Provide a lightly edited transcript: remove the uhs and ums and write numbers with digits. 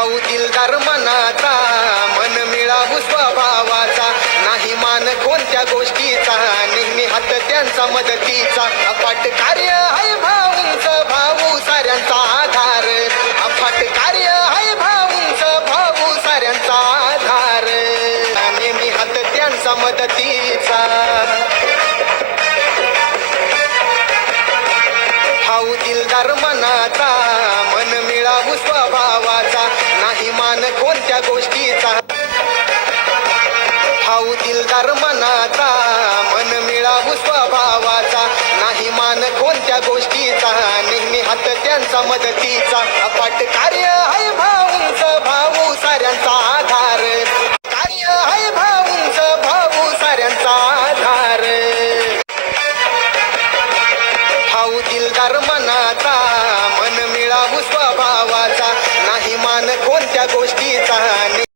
भाऊ दिलदार मनाचा, मन मिळावू स्वभावाचा, नाही मान कोणत्या गोष्टीचा, नेहमी हात त्यांचा मदतीचा, अफाट कार्य आहे भाऊंचं, भाऊ साऱ्यांचा आधार, अफाट कार्य आहे भाऊंचं, भाऊ साऱ्यांचा आधार, नेहमी हात त्यांचा मदतीचा. भाऊ दिलदार मनाचा, मन मिळावू स्वभावाचा, नाही मान कोणत्या गोष्टीचा. भाऊ दिलदार मनाचा, मन मिळावू स्वभावाचा, नाही मान कोणत्या गोष्टीचा, नेहमी हात त्यांचा मदतीचा, अफाट कार्य आहे भाऊंचं, भाऊ साऱ्यांचा आधार, कार्य आहे भाऊंचं, भाऊ साऱ्यांचा आधार. भाऊ दिलदार मनाचा, मन मिळावू स्वभावाचा, नाही मान कोणत्या गोष्टीचा,